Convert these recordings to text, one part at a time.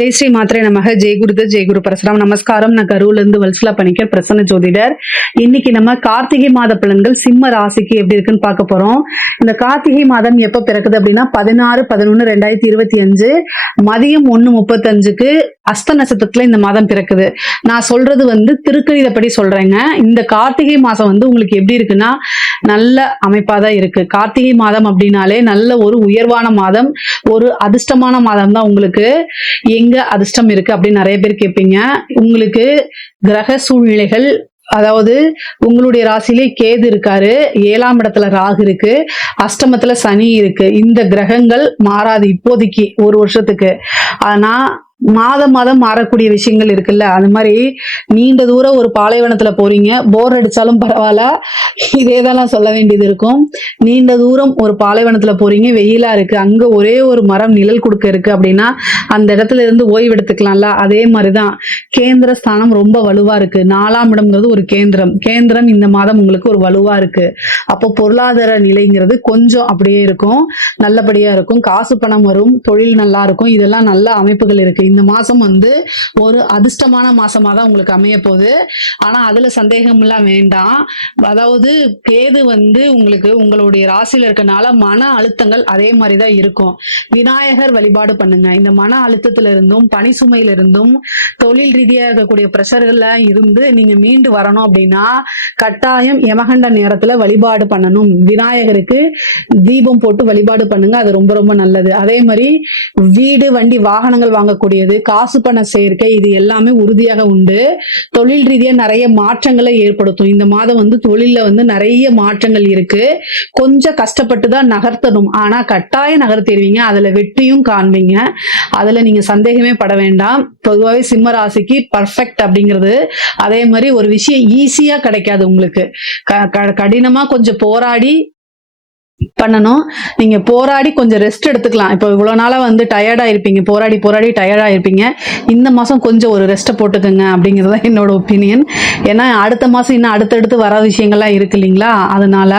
ஜெய் ஸ்ரீ மாத்திரை நமக. ஜெய் குருது ஜெய் குரு பரசுராம். நமஸ்காரம். நான் கரூர்ல இருந்து வல்சலா பணிக்கர், பிரசன்ன ஜோதிடர். இன்னைக்கு நம்ம கார்த்திகை மாத பலன்கள் சிம்ம ராசிக்கு எப்படி இருக்குன்னு பார்க்க போறோம். இந்த கார்த்திகை மாதம் எப்ப பிறக்குது அப்படின்னா 16/11/2025 மதியம் 1:35 அஸ்த நட்சத்திரத்துல இந்த மாதம் பிறக்குது. நான் சொல்றது திருக்கணிதப்படி சொல்றேங்க. இந்த கார்த்திகை மாசம் உங்களுக்கு எப்படி இருக்குன்னா நல்ல அமைப்பாதான் இருக்கு. கார்த்திகை மாதம் அப்படின்னாலே நல்ல ஒரு உயர்வான மாதம், ஒரு அதிர்ஷ்டமான மாதம் தான். உங்களுக்கு எங்க அதிர்ஷ்டம் இருக்கு அப்படின்னு நிறைய பேர் கேட்பீங்க. உங்களுக்கு கிரக சூழ்நிலைகள், அதாவது உங்களுடைய ராசியிலே கேது இருக்காரு, 7ஆம் இடத்துல ராகு இருக்கு, அஷ்டமத்துல சனி இருக்கு. இந்த கிரகங்கள் மாறாது இப்போதைக்கு ஒரு வருஷத்துக்கு. ஆனா மாதம் மாறக்கூடிய விஷயங்கள் இருக்குல்ல, அது மாதிரி நீண்ட தூரம் ஒரு பாலைவனத்துல போறீங்க, போர் அடிச்சாலும் பரவாயில்ல, இதேதான் சொல்ல வேண்டியது இருக்கும். நீண்ட தூரம் ஒரு பாலைவனத்துல போறீங்க, வெயிலா இருக்கு, அங்க ஒரே ஒரு மரம் நிழல் கொடுக்க இருக்கு அப்படின்னா அந்த இடத்துல இருந்து ஓய்வு எடுத்துக்கலாம்ல. அதே மாதிரிதான் கேந்திர ஸ்தானம் ரொம்ப வலுவா இருக்கு. 4ஆம் இடம்ங்கிறது ஒரு கேந்திரம் இந்த மாதம் உங்களுக்கு ஒரு வலுவா இருக்கு. அப்போ பொருளாதார நிலைங்கிறது கொஞ்சம் அப்படியே இருக்கும், நல்லபடியா இருக்கும். காசு பணம் வரும், தொழில் நல்லா இருக்கும், இதெல்லாம் நல்ல அமைப்புகள் இருக்கு. இந்த மாசம் ஒரு அதிர்ஷ்டமான மாசமா தான் உங்களுக்கு அமைய போகுது. ஆனா அதுல சந்தேகம் எல்லாம் வேண்டாம். அதாவது கேது உங்களுக்கு உங்களுடைய ராசியில இருக்கனால மன அழுத்தங்கள் அதே மாதிரிதான் இருக்கும். விநாயகர் வழிபாடு பண்ணுங்க. இந்த மன அழுத்தத்தில இருந்தும் பணி சுமையில இருந்தும் தொழில் ரீதியாக இருக்கக்கூடிய பிரஷர்கள்ல இருந்து நீங்க மீண்டு வரணும் அப்படின்னா கட்டாயம் யமகண்ட நேரத்துல வழிபாடு பண்ணணும். விநாயகருக்கு தீபம் போட்டு வழிபாடு பண்ணுங்க, அது ரொம்ப ரொம்ப நல்லது. அதே மாதிரி வீடு வண்டி வாகனங்கள் வாங்கக்கூடியது, காசு பண சேர்க்கை, இது எல்லாமே உறுதியாக உண்டு. தொழில் ரீதியா நிறைய மாற்றங்களை ஏற்படுத்தும். இந்த மாதம் தொழில நிறைய மாற்றங்கள் இருக்கு. கொஞ்சம் கஷ்டப்பட்டு தான் நகர்த்தணும், ஆனா கட்டாயம் நகர்த்திடுவீங்க. அதுல வெற்றியும் காண்பீங்க, அதுல நீங்க சந்தேகமே பட வேண்டாம். பொதுவாகவே சிம்ம ராசிக்கு பர்ஃபெக்ட் அப்படிங்கிறது. அதே மாதிரி ஒரு விஷயம் ஈஸியா கிடைக்காது உங்களுக்கு. கடினமா கொஞ்சம் போராடி பண்ணணும். நீங்க போராடி கொஞ்சம் ரெஸ்ட் எடுத்துக்கலாம். இப்போ இவ்வளவு நாளா டயர்டா இருப்பீங்க, போராடி டயர்டா இருப்பீங்க. இந்த மாசம் கொஞ்சம் ஒரு ரெஸ்ட்டை போட்டுக்கோங்க அப்படிங்கிறது தான் என்னோட ஒப்பீனியன். ஏன்னா அடுத்த மாசம் இன்னும் அடுத்தடுத்து வர விஷயங்கள்லாம் இருக்கு இல்லைங்களா, அதனால.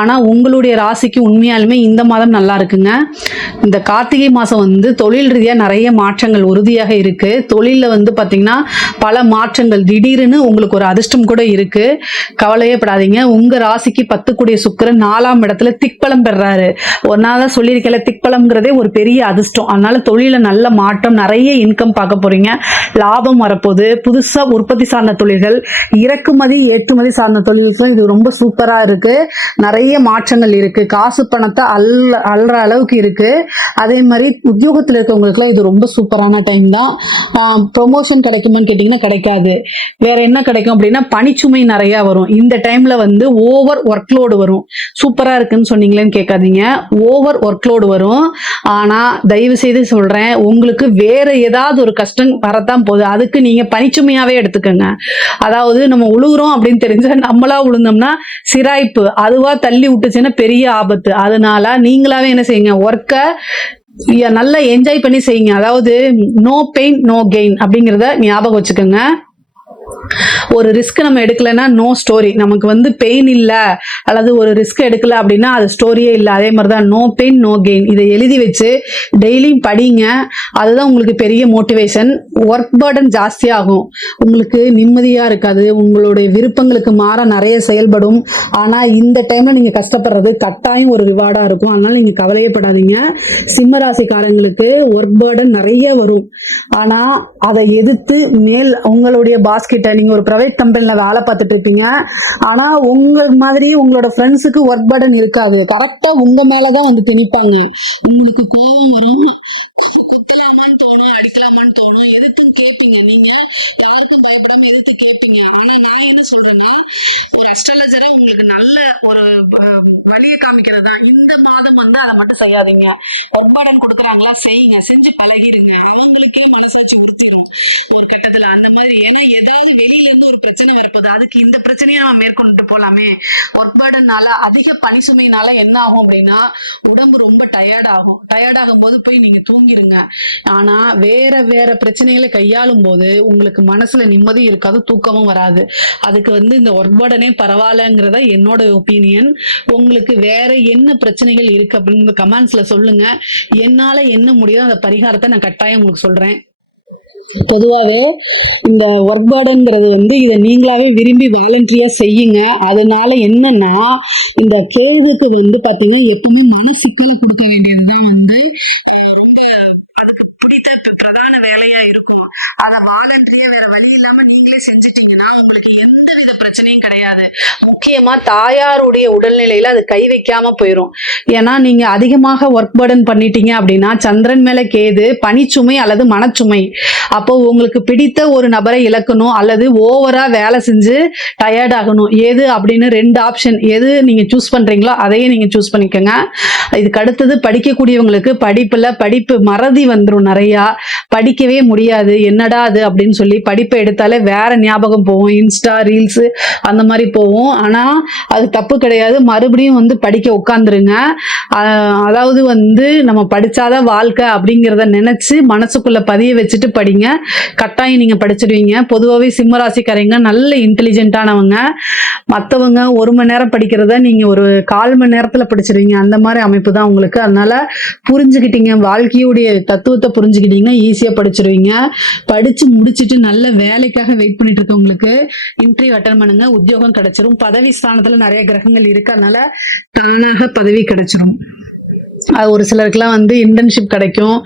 ஆனா உங்களுடைய ராசிக்கு உண்மையாலுமே இந்த மாதம் நல்லா இருக்குங்க. இந்த கார்த்திகை மாசம் தொழில் ரீதியா நிறைய மாற்றங்கள் உறுதியாக இருக்கு. தொழில பாத்தீங்கன்னா பல மாற்றங்கள், திடீர்னு உங்களுக்கு ஒரு அதிர்ஷ்டம் கூட இருக்கு. கவலையே படாதீங்க. உங்க ராசிக்கு 10 கூடிய சுக்கிரன் 4ஆம் இடத்துல திக்பலம் பெறாரு. ஒன்னாதான் சொல்லியிருக்கல, திக்பலம்ங்கிறதே ஒரு பெரிய அதிர்ஷ்டம். அதனால தொழில நல்ல மாற்றம், நிறைய இன்கம் பார்க்க போறீங்க, லாபம் வரப்போகுது. புதுசா உற்பத்தி சார்ந்த தொழில்கள், இறக்குமதி ஏற்றுமதி சார்ந்த தொழில்களும் இது ரொம்ப சூப்பரா இருக்கு. நிறைய மாற்றங்கள் இருக்கு. காசு பணத்தை அல்ற அளவுக்கு இருக்கு. அதே மாதிரி உத்தியோகத்தில் இருக்கவங்களுக்குலாம் இது ரொம்ப சூப்பரான டைம் தான். ப்ரொமோஷன் கிடைக்குமான்னு கேட்டீங்கன்னா கிடைக்காது. வேற என்ன கிடைக்கும் அப்படின்னா பணிச்சுமை நிறைய வரும். இந்த டைம்ல ஓவர் ஒர்க்லோடு வரும். சூப்பரா இருக்குன்னு சொன்னீங்களேன்னு கேட்காதீங்க, ஓவர் ஒர்க்லோடு வரும். ஆனா தயவு செய்து சொல்றேன், உங்களுக்கு வேற ஏதாவது ஒரு கஷ்டம் வரத்தான் போகுது, அதுக்கு நீங்க பணிச்சுமையாவே எடுத்துக்கோங்க. அதாவது நம்ம உழுகுறோம் அப்படின்னு தெரிஞ்சா நம்மளா உளுந்தோம்னா சிராய்ப்பு, அதுவா தள்ளி விட்டுச்சுன்னா பெரிய ஆபத்து. அதனால நீங்களாவே என்ன செய்யுங்க, ஒர்க்கை நல்லா என்ஜாய் பண்ணி செய்யுங்க. அதாவது நோ பெயின் நோ கெயின் அப்படிங்கிறத ஞாபகம் வச்சுக்கோங்க. ஒரு ரிஸ்க் நம்ம எடுக்கலன்னா நோ ஸ்டோரி. நமக்கு பெயின் இல்ல அல்லது ஒரு ரிஸ்க் எடுக்கல அப்படின்னா அது ஸ்டோரியே இல்லை. அதே மாதிரிதான் நோ பெயின் நோ கெயின். இதை எழுதி வச்சு டெய்லியும் படிங்க. அதுதான் உங்களுக்கு பெரிய மோட்டிவேஷன். ஒர்க் பர்டன் ஜாஸ்தியாகும், உங்களுக்கு நிம்மதியா இருக்காது, உங்களுடைய விருப்பங்களுக்கு மாற நிறைய செயல்படும். ஆனா இந்த டைம்ல நீங்க கஷ்டப்படுறது கட்டாயம் ஒரு ரிவார்டா இருக்கும். அதனால நீங்க கவலையே படாதீங்க. சிம்ம ராசிக்காரங்களுக்கு ஒர்க் பர்டன் நிறைய வரும். ஆனா அதை எதிர்த்து மேல் உங்களுடைய பாஸ்கெட், நீங்க ஒரு பிரைவேட் கம்பெனில வேலை பார்த்துட்டு இருப்பீங்க, ஆனா உங்க மாதிரி உங்களோட ஃப்ரெண்ட்ஸுக்கு ஒர்க் பர்டன் இருக்காது. கரெக்டா உங்க மேலதான் திணிப்பாங்க. உங்களுக்கு கோபம் வரும், குத்தலாமான்னு தோணும், அடிக்கலாமான்னு தோணும், எதிர்த்தும் கேட்பீங்க. நீங்க யாருக்கும் பயப்படாம எதிர்த்து கேட்பீங்க. ஆனா நான் என்ன சொல்றேன்னா, ஒரு அஸ்ட்ராலஜரா உங்களுக்கு நல்ல ஒரு வழியை காமிக்கிறது தான். இந்த மாதம் அதை மட்டும் செய்யாதீங்க. ஒர்க் பர்டன் கொடுக்குறாங்களா, செய்யுங்க, செஞ்சு பழகிருங்க. அவங்களுக்கே மனசாட்சி உறுத்திரும் ஒரு கட்டத்துல அந்த மாதிரி. ஏன்னா ஏதாவது வெளியில இருந்து ஒரு பிரச்சனை வரப்போகுது, அதுக்கு இந்த பிரச்சனையை நம்ம மேற்கொண்டு போலாமே. ஒர்க் பர்டன்னால, அதிக பணி சுமையினால என்ன ஆகும் அப்படின்னா உடம்பு ரொம்ப டயர்ட் ஆகும். டயர்ட் ஆகும் போது போய் நீங்க தூங்கிருங்க. ஆனா வேற பிரச்சனைகளை கையாளும் போது உங்களுக்கு மனசுல நிம்மதி இருக்காது, தூக்கமும் வராது. அதுக்கு இந்த ஒர்க் பர்டனே பரவாயில்லங்கிறத என்னோட ஒப்பீனியன். உங்களுக்கு வேற என்ன பிரச்சனைகள் இருக்கு அப்படின்னு கமெண்ட்ஸ்ல சொல்லுங்க. என்னால என்ன முடியுதோ அந்த பரிகாரத்தை நான் கட்டாயம் உங்களுக்கு சொல்றேன். பொதுவாகவே இந்த ஒர்க் பேர்டன்ங்கிறது வந்து இதை நீங்களாவே விரும்பி வாலண்டரியா செய்யுங்க. அதனால என்னன்னா இந்த கேதுக்கு வந்து பாத்தீங்கன்னா எப்பவுமே மன சிக்கலை கொடுக்க வேண்டியதுதான் வந்து ரொம்ப அதுக்கு பிடித்த பிரதான வேலையா இருக்கும். அதை வாலண்டரியா வேற வழி இல்லாம நீங்களே செஞ்சிட்டீங்கன்னா உங்களுக்கு எந்த வித பிரச்சனையும் கிடையாது. முக்கியமா தாயாருடைய உடல்நிலையில அது கை வைக்காம போயிடும். ஏன்னா நீங்க அதிகமாக ஒர்க் பேர்டன் பண்ணிட்டீங்க அப்படின்னா சந்திரன் மேல கேது பணிச்சுமை அல்லது மனச்சுமை. அப்போ உங்களுக்கு பிடித்த ஒரு நபரை இழக்கணும் அல்லது ஓவரா வேலை செஞ்சு டயர்ட் ஆகணும். எது அப்படின்னு 2 ஆப்ஷன், எது நீங்க சூஸ் பண்றீங்களோ அதையே நீங்க சூஸ் பண்ணிக்கோங்க. இதுக்கு அடுத்தது படிக்கக்கூடியவங்களுக்கு படிப்பு மறதி வந்துடும். நிறையா படிக்கவே முடியாது, என்னடா அது அப்படின்னு சொல்லி படிப்பை எடுத்தாலே வேற ஞாபகம் போகும், இன்ஸ்டா ரீல்ஸ் அந்த மாதிரி போகும். ஆனா அது தப்பு கிடையாது, மறுபடியும் வந்து படிக்க உட்காந்துருங்க. அதாவது வந்து நம்ம படிச்சாதான் வாழ்க்கை அப்படிங்கிறத நினைச்சு மனசுக்குள்ள பதிய வச்சுட்டு படிங்க. கட்டாயம் நீங்க படிச்சிடுவீங்க. பொதுவாகவே சிம்மராசிக்காரங்க நல்ல இன்டெலிஜென்ட்டானவங்க. மற்றவங்க 1 மணி நேரம் படிக்கிறத நீங்க ஒரு 1/4 மணி நேரத்துல படிச்சிருவீங்க. அந்த மாதிரி அமைப்பு தான் உங்களுக்கு. அதனால புரிஞ்சுக்கிட்டீங்க, வாழ்க்கையுடைய தத்துவத்தை புரிஞ்சுக்கிட்டீங்கன்னா ஈஸியா படிச்சிருவீங்க. படிச்சு முடிச்சுட்டு நல்ல வேலைக்காக வெயிட் பண்ணிட்டு இருக்கவங்களுக்கு இன்டர்வியூ அட்டன் பண்ணுங்க, உத்தியோகம் கிடைச்சிரும். பதவி ஸ்தானத்துல நிறைய கிரகங்கள் இருக்கு, அதனால தானாக பதவி கிடைச்சிரும். அது ஒரு சிலருக்குலாம் வந்து இன்டர்ன்ஷிப் கிடைக்கும்.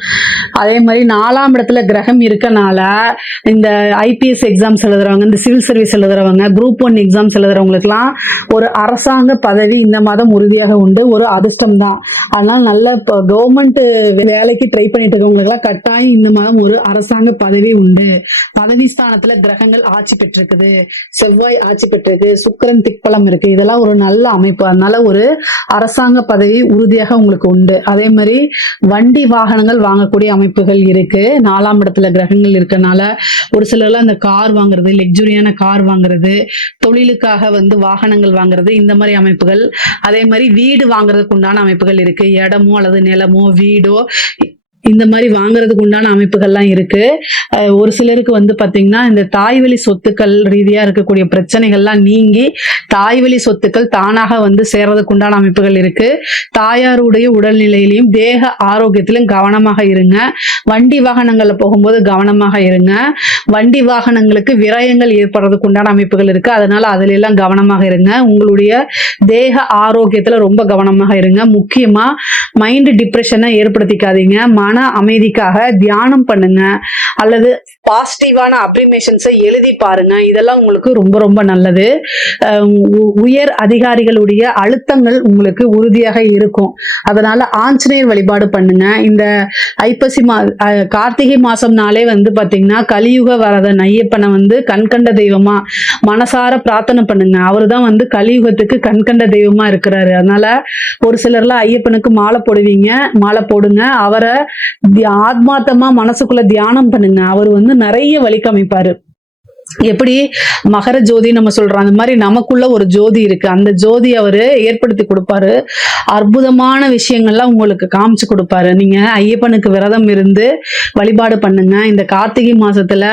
அதே மாதிரி 4ஆம் இடத்துல கிரகம் இருக்கனால இந்த ஐபிஎஸ் எக்ஸாம்ஸ் எழுதுறவங்க, இந்த சிவில் சர்வீஸ் எழுதுறவங்க, குரூப் 1 எக்ஸாம்ஸ் எழுதுறவங்களுக்குலாம் ஒரு அரசாங்க பதவி இந்த மாதம் உறுதியாக உண்டு. ஒரு அதிர்ஷ்டம் தான். அதனால நல்ல கவர்மெண்ட் வேலைக்கு ட்ரை பண்ணிட்டு இருக்கவங்களுக்குலாம் கட்டாயம் இந்த மாதம் ஒரு அரசாங்க பதவி உண்டு. பதவி ஸ்தானத்துல கிரகங்கள் ஆட்சி பெற்றிருக்குது, செவ்வாய் ஆட்சி பெற்றிருக்கு, சுக்கிரன் திக்பலம் இருக்கு. இதெல்லாம் ஒரு நல்ல அமைப்பு. அதனால ஒரு அரசாங்க பதவி உறுதியாக உங்களுக்கு உண்டு. அதே மாதிரி வண்டி வாகனங்கள் வாங்கக்கூடிய அமைப்புகள் இருக்கு. 4ஆம் இடத்துல கிரகங்கள் இருக்கனால ஒரு சிலர்லாம் இந்த கார் வாங்குறது, லக்ஸுரியான கார் வாங்குறது, தொழிலுக்காக வந்து வாகனங்கள் வாங்குறது, இந்த மாதிரி அமைப்புகள். அதே மாதிரி வீடு வாங்குறதுக்கு உண்டான அமைப்புகள் இருக்கு. இடமோ அல்லது நிலமோ வீடோ இந்த மாதிரி வாங்குறதுக்கு உண்டான அமைப்புகள்லாம் இருக்கு. ஒரு சிலருக்கு வந்து பாத்தீங்கன்னா இந்த தாய்வழி சொத்துக்கள் ரீதியா இருக்கக்கூடிய பிரச்சனைகள்லாம் நீங்கி தாய்வழி சொத்துக்கள் தானாக வந்து சேர்றதுக்கு உண்டான அமைப்புகள் இருக்கு. தாயாருடைய உடல்நிலையிலையும் தேக ஆரோக்கியத்திலும் கவனமாக இருங்க. வண்டி வாகனங்கள்ல போகும்போது கவனமாக இருங்க. வண்டி வாகனங்களுக்கு விரயங்கள் ஏற்படுறதுக்கு உண்டான அமைப்புகள் இருக்கு, அதனால அதுல எல்லாம் கவனமாக இருங்க. உங்களுடைய தேக ஆரோக்கியத்துல ரொம்ப கவனமாக இருங்க. முக்கியமா மைண்ட் டிப்ரெஷனை ஏற்படுத்திக்காதீங்க. மன அமைதிக்காக தியானம் பண்ணுங்க அல்லது பாசிட்டிவான அப்ரிமேஷன்ஸை எழுதி பாருங்க. இதெல்லாம் உங்களுக்கு ரொம்ப ரொம்ப நல்லது. உயர் அதிகாரிகளுடைய அழுத்தங்கள் உங்களுக்கு உறுதியாக இருக்கும். அதனால ஆஞ்சநேயர் வழிபாடு பண்ணுங்க. இந்த ஐப்பசி கார்த்திகை மாசம்னாலே வந்து பாத்தீங்கன்னா கலியுக வரதன் ஐயப்பனை வந்து கண்கண்ட தெய்வமா மனசார பிரார்த்தனை பண்ணுங்க. அவரு தான் வந்து கலியுகத்துக்கு கண்கண்ட தெய்வமா இருக்கிறாரு. அதனால ஒரு சிலர்லாம் ஐயப்பனுக்கு மாலை போடுவீங்க, மாலை போடுங்க. அவரை ஆத்மார்த்தமா மனசுக்குள்ள தியானம் பண்ணுங்க. அவர் வந்து நிறைய வழி காமிப்பாரு. எப்படி மகர ஜோதி நம்ம சொல்றோம், அந்த மாதிரி நமக்குள்ள ஒரு ஜோதி இருக்கு. அந்த ஜோதி அவரு ஏற்படுத்தி கொடுப்பாரு. அற்புதமான விஷயங்கள்லாம் உங்களுக்கு காமிச்சு கொடுப்பாரு. நீங்க ஐயப்பனுக்கு விரதம் இருந்து வழிபாடு பண்ணுங்க. இந்த கார்த்திகை மாசத்துல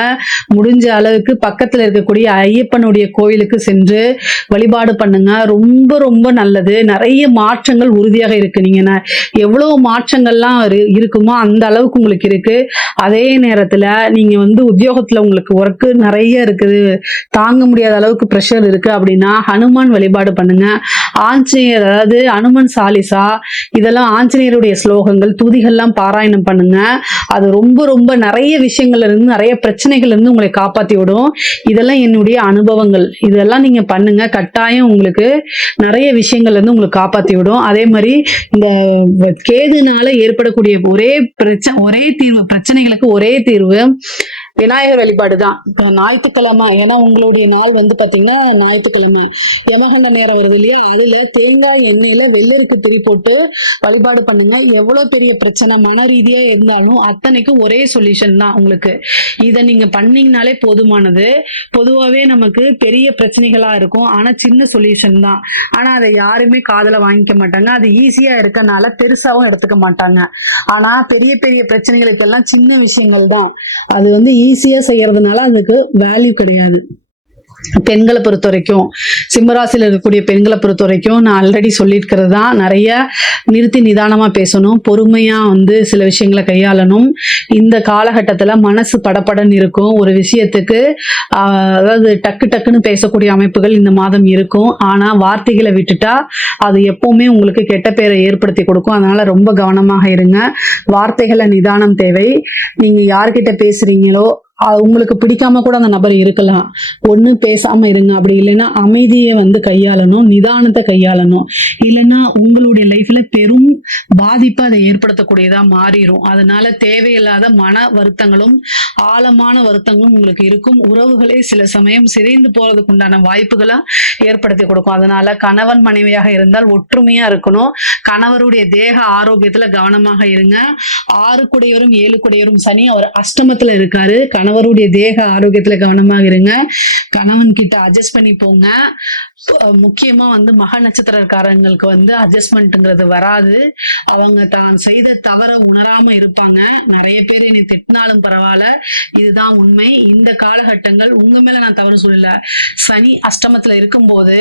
முடிஞ்ச அளவுக்கு பக்கத்துல இருக்கக்கூடிய ஐயப்பனுடைய கோயிலுக்கு சென்று வழிபாடு பண்ணுங்க. ரொம்ப ரொம்ப நல்லது. நிறைய மாற்றங்கள் உறுதியாக இருக்கு. நீங்க எவ்வளவு மாற்றங்கள்லாம் இருக்குமோ அந்த அளவுக்கு உங்களுக்கு இருக்கு. அதே நேரத்துல நீங்க வந்து உத்தியோகத்துல உங்களுக்கு ஒர்க்கு நிறைய இருக்குது, தாங்க முடியாத அளவுக்கு பிரஷர் இருக்கு அப்படின்னா ஹனுமான் வழிபாடு பண்ணுங்க. ஆஞ்சநேயர், அதாவது அனுமன் சாலிசா, இதெல்லாம் ஆஞ்சநேயருடைய ஸ்லோகங்கள், துதிகள்லாம் பாராயணம் பண்ணுங்க. அது ரொம்ப ரொம்ப நிறைய விஷயங்கள்ல இருந்து, நிறைய பிரச்சனைகள் இருந்து உங்களை காப்பாத்தி விடும். இதெல்லாம் என்னுடைய அனுபவங்கள். இதெல்லாம் நீங்க பண்ணுங்க, கட்டாயம் உங்களுக்கு நிறைய விஷயங்கள்ல இருந்து உங்களுக்கு காப்பாத்தி விடும். அதே மாதிரி இந்த கேதுனால ஏற்படக்கூடிய ஒரே தீர்வு, பிரச்சனைகளுக்கு ஒரே தீர்வு விநாயகர் வழிபாடு தான். ஞாயிற்றுக்கிழமை, ஏன்னா உங்களுடைய நாள் வந்து பாத்தீங்கன்னா ஞாயிற்றுக்கிழமை யமகண்ட நேரம் வருது இல்லையா, அதுல தேங்காய் எண்ணெயில வெள்ளருக்கு திரி போட்டு வழிபாடு பண்ணுங்க. எவ்வளவு பெரிய பிரச்சனை மன ரீதியா இருந்தாலும் அத்தனைக்கும் ஒரே சொல்யூஷன் தான் உங்களுக்கு. இதை நீங்க பண்ணீங்கனாலே போதுமானது. பொதுவாகவே நமக்கு பெரிய பிரச்சனைகளா இருக்கும், ஆனா சின்ன சொல்யூஷன் தான். ஆனா அதை யாருமே காதுல வாங்கிக்க மாட்டாங்க. அது ஈஸியா இருக்கனால பெருசாவும் எடுத்துக்க மாட்டாங்க. ஆனா பெரிய பெரிய பிரச்சனைகளுக்கு எல்லாம் சின்ன விஷயங்கள் தான். அது வந்து ஈஸியா செய்யறதுனால அதுக்கு வேல்யூ கிடையாது. பெண்களை பொறுத்த வரைக்கும், சிம்மராசியில் இருக்கக்கூடிய பெண்களை பொறுத்த வரைக்கும் நான் ஆல்ரெடி சொல்லியிருக்கிறது தான். நிறைய நிறுத்தி நிதானமா பேசணும், பொறுமையா சில விஷயங்களை கையாளணும். இந்த காலகட்டத்துல மனசு படபடன்னு இருக்கும். ஒரு விஷயத்துக்கு அதாவது டக்கு டக்குன்னு பேசக்கூடிய அமைப்புகள் இந்த மாதம் இருக்கும். ஆனா வார்த்தைகளை விட்டுட்டா அது எப்பவுமே உங்களுக்கு கெட்ட பேரை ஏற்படுத்தி கொடுக்கும். அதனால ரொம்ப கவனமாக இருங்க. வார்த்தைகளை நிதானம் தேவை. நீங்க யார்கிட்ட பேசுறீங்களோ உங்களுக்கு பிடிக்காம கூட அந்த நபர் இருக்கலாம். ஒண்ணு பேசாம இருங்க, அப்படி இல்லைன்னா அமைதியை கையாளணும், நிதானத்தை கையாளணும். இல்லைன்னா உங்களுடைய லைஃப்ல பெரும் பாதிப்பு அதை ஏற்படுத்தக்கூடியதா மாறிடும். அதனால தேவையில்லாத மன வருத்தங்களும் ஆழமான வருத்தங்களும் உங்களுக்கு இருக்கும். உறவுகளே சில சமயம் சிதைந்து போறதுக்கு உண்டான வாய்ப்புகளை ஏற்படுத்தி கொடுக்கும். அதனால கணவன் மனைவியாக இருந்தால் ஒற்றுமையா இருக்கணும். கணவருடைய தேக ஆரோக்கியத்துல கவனமாக இருங்க. 6 குடையவரும் 7 குடையவரும் சனி, அவர் அஷ்டமத்துல இருக்காரு. கணவருடைய தேக ஆரோக்கியத்துல கவனமாக இருங்க. கணவன் கிட்ட அட்ஜஸ்ட் பண்ணி போங்க. முக்கியமா மக நட்சத்திரக்காரங்களுக்கு அட்ஜஸ்ட்மெண்ட்ங்கிறது வராது. அவங்க தான் செய்த தவற உணராம இருப்பாங்க. நிறைய பேர் என்னை திட்டினாலும் பரவாயில்ல, இதுதான் உண்மை. இந்த காலகட்டங்கள் உங்க மேல நான் தவறு சொல்லல. சனி அஷ்டமத்துல இருக்கும்போது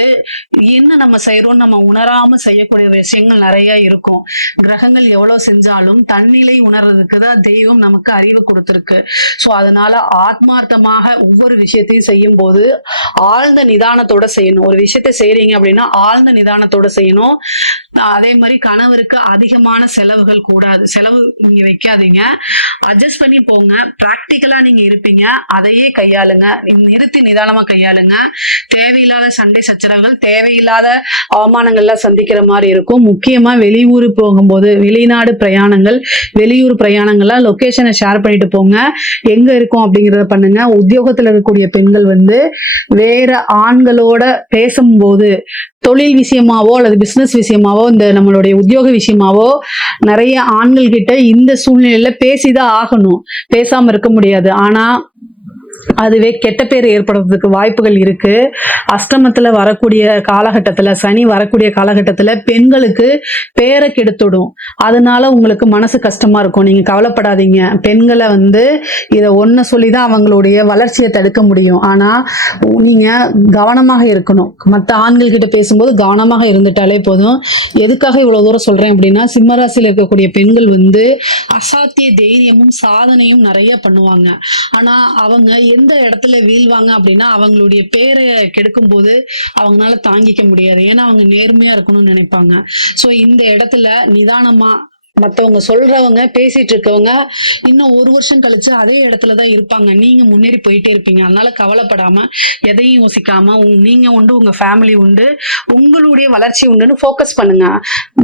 என்ன நம்ம செய்யறோம், நம்ம உணராம செய்யக்கூடிய விஷயங்கள் நிறைய இருக்கும். கிரகங்கள் எவ்வளவு செஞ்சாலும் தன்னிலை உணர்றதுக்கு தான் தெய்வம் நமக்கு அறிவு கொடுத்திருக்கு. ஸோ அதனால ஆத்மார்த்தமாக ஒவ்வொரு விஷயத்தையும் செய்யும் போது ஆழ்ந்த நிதானத்தோட செய்யணும். ஒரு விஷயத்தை செய்யறீங்க அப்படின்னா ஆழ்ந்த நிதானத்தோட செய்யணும். அதே மாதிரி கணவருக்கு அதிகமான செலவுகள் கூடாது, செலவு நீங்க வைக்காதீங்க. அட்ஜஸ்ட் பண்ணி போங்க. பிராக்டிக்கலா நீங்க இருப்பீங்க, அதையே கையாளுங்க. நிறுத்தி நிதானமா கையாளுங்க. தேவையில்லாத சண்டை சச்சரவுகள், தேவையில்லாத அவமானங்கள்லாம் சந்திக்கிற மாதிரி இருக்கும். முக்கியமா வெளியூர் போகும்போது, வெளிநாடு பிரயாணங்கள், வெளியூர் பிரயாணங்கள்லாம் லொகேஷனை ஷேர் பண்ணிட்டு போங்க. எங்க இருக்கும் அப்படிங்கறத பண்ணுங்க. உத்தியோகத்துல இருக்கக்கூடிய பெண்கள் வேற ஆண்களோட பேசும்போது, தொழில் விஷயமாவோ அல்லது பிசினஸ் விஷயமாவோ, இந்த நம்மளுடைய உத்தியோக விஷயமாவோ நிறைய ஆண்கள் கிட்ட இந்த சூழ்நிலையில பேசிதான் ஆகணும். பேசாம இருக்க முடியாது. ஆனா அதுவே கெட்ட பேர் ஏற்படுறதுக்கு வாய்ப்புகள் இருக்கு. அஷ்டமத்துல வரக்கூடிய காலகட்டத்துல, சனி வரக்கூடிய காலகட்டத்துல பெண்களுக்கு பேரை கெடுத்துடும். அதனால உங்களுக்கு மனசு கஷ்டமா இருக்கும். நீங்க கவலைப்படாதீங்க. பெண்களை இத ஒன்ன சொல்லிதான் அவங்களுடைய வளர்ச்சியை தடுக்க முடியும். ஆனா நீங்க கவனமாக இருக்கணும். மற்ற ஆண்கள் கிட்ட பேசும்போது கவனமாக இருந்துட்டாலே போதும். எதுக்காக இவ்வளவு தூரம் சொல்றேன் அப்படின்னா, சிம்மராசியில் இருக்கக்கூடிய பெண்கள் அசாத்திய தைரியமும் சாதனையும் நிறைய பண்ணுவாங்க. ஆனா அவங்க எந்த இடத்துல வீழ்வாங்க அப்படின்னா, அவங்களுடைய பேரை கெடுக்கும் போது அவங்களால தாங்கிக்க முடியாது. ஏன்னா அவங்க நேர்மையா இருக்கணும்னு நினைப்பாங்க. சோ இந்த இடத்துல நிதானமா மற்றவங்க சொல்றவங்க பேசிட்டு இருக்கவங்க இன்னும் 1 வருஷம் கழிச்சு அதே இடத்துலதான் இருப்பாங்க. நீங்க முன்னேறி போயிட்டே இருப்பீங்க. அதனால கவலைப்படாம, எதையும் யோசிக்காம, நீங்க உண்டு, உங்க ஃபேமிலி உண்டு, உங்களுடைய வளர்ச்சி உண்டுன்னு ஃபோக்கஸ் பண்ணுங்க.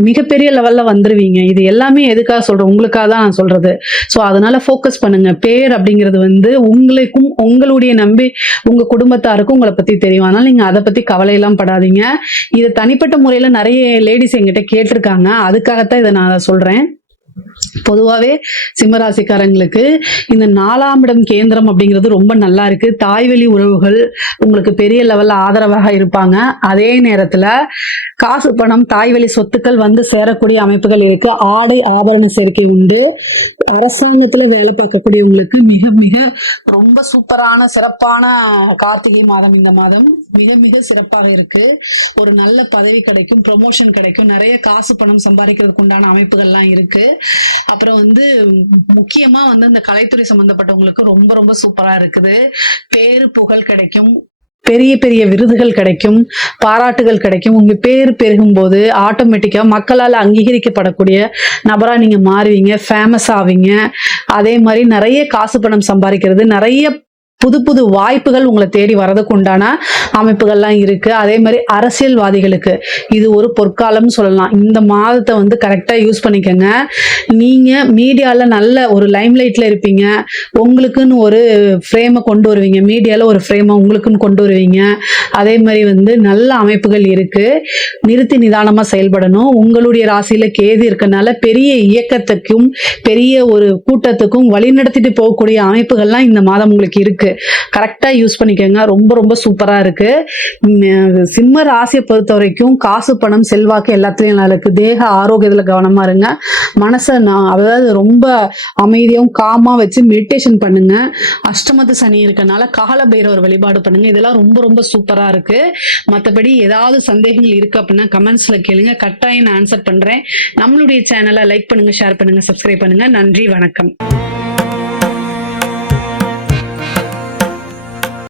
மிகப்பெரிய லெவல்ல வந்துருவீங்க. இது எல்லாமே எதுக்காக சொல்றேன், உங்களுக்காக தான் நான் சொல்றது. ஸோ அதனால ஃபோக்கஸ் பண்ணுங்க. பேர் அப்படிங்கிறது உங்களுக்கும் உங்களுடைய நம்பி உங்க குடும்பத்தாருக்கும் உங்களை பத்தி தெரியும். அதனால நீங்க அதை பத்தி கவலையெல்லாம் படாதீங்க. இது தனிப்பட்ட முறையில நிறைய லேடிஸ் என்கிட்ட கேட்டிருக்காங்க. அதுக்காகத்தான் இதை நான் சொல்றேன். பொதுவாவே சிம்மராசிக்காரங்களுக்கு இந்த 4ஆம் இடம் கேந்திரம் அப்படிங்கிறது ரொம்ப நல்லா இருக்கு. தாய்வழி உறவுகள் உங்களுக்கு பெரிய லெவல்ல ஆதரவாக இருப்பாங்க. அதே நேரத்துல காசு பணம் தாய்வழி சொத்துக்கள் சேரக்கூடிய அமைப்புகள் இருக்கு. ஆடை ஆபரண சேர்க்கை உண்டு. அரசாங்கத்துல வேலை பார்க்கக்கூடியவங்களுக்கு மிக மிக ரொம்ப சூப்பரான சிறப்பான கார்த்திகை மாதம். இந்த மாதம் மிக மிக சிறப்பாக இருக்கு. ஒரு நல்ல பதவி கிடைக்கும், ப்ரொமோஷன் கிடைக்கும், நிறைய காசு பணம் சம்பாதிக்கிறதுக்கு உண்டான அமைப்புகள்லாம் இருக்கு. அப்புறம் முக்கியமா இந்த கலைத்துறை சம்பந்தப்பட்டவங்களுக்கு ரொம்ப ரொம்ப சூப்பரா இருக்குது. பேரு புகழ் கிடைக்கும், பெரிய பெரிய விருதுகள் கிடைக்கும், பாராட்டுகள் கிடைக்கும். உங்க பேர் பெருகும் போது ஆட்டோமேட்டிக்கா மக்களால் அங்கீகரிக்கப்படக்கூடிய நபரா நீங்க மாறுவீங்க, ஃபேமஸ் ஆவீங்க. அதே மாதிரி நிறைய காசு பணம் சம்பாதிக்கிறது, நிறைய புது புது வாய்ப்புகள் உங்களை தேடி வரதுக்கு உண்டான அமைப்புகள்லாம் இருக்கு. அதே மாதிரி அரசியல்வாதிகளுக்கு இது ஒரு பொற்காலம்னு சொல்லலாம். இந்த மாதத்தை கரெக்டா யூஸ் பண்ணிக்கோங்க. நீங்க மீடியால நல்ல ஒரு லைம்லைட்ல இருப்பீங்க. உங்களுக்குன்னு ஒரு ஃப்ரேமை கொண்டு வருவீங்க. மீடியால ஒரு ஃப்ரேமை உங்களுக்குன்னு கொண்டு வருவீங்க. அதே மாதிரி நல்ல அமைப்புகள் இருக்கு. நிறுத்தி நிதானமா செயல்படணும். உங்களுடைய ராசியில கேது இருக்கனால பெரிய இயக்கத்துக்கும் பெரிய ஒரு கூட்டத்துக்கும் வழிநடத்திட்டு போகக்கூடிய அமைப்புகள்லாம் இந்த மாதம் உங்களுக்கு இருக்கு. கரெக்டா யூஸ் பண்ணிக்கோங்க. ரொம்ப ரொம்ப சூப்பரா இருக்கு. சிம்ம ராசியை பொறுத்த வரைக்கும் காசு பணம் செல்வாக்கு எல்லாத்துலயும் நல்லா இருக்கு. தேக ஆரோக்கியத்துல கவனமா இருங்க. மனசை அதாவது ரொம்ப அமைதியாவும் காமா வச்சு மெடிடேஷன் பண்ணுங்க. அஷ்டமத்து சனி இருக்கனால கால பைரவர் வழிபாடு பண்ணுங்க. இதெல்லாம் ரொம்ப ரொம்ப சூப்பரா இருக்கு. மற்றபடி ஏதாவது சந்தேகங்கள் இருக்கு அப்படின்னா கமெண்ட்ஸ்ல கேளுங்க, கட்டாயம் நான் ஆன்சர் பண்றேன். நம்மளுடைய சேனலை லைக் பண்ணுங்க, ஷேர் பண்ணுங்க, சப்ஸ்கிரைப் பண்ணுங்க. நன்றி, வணக்கம்.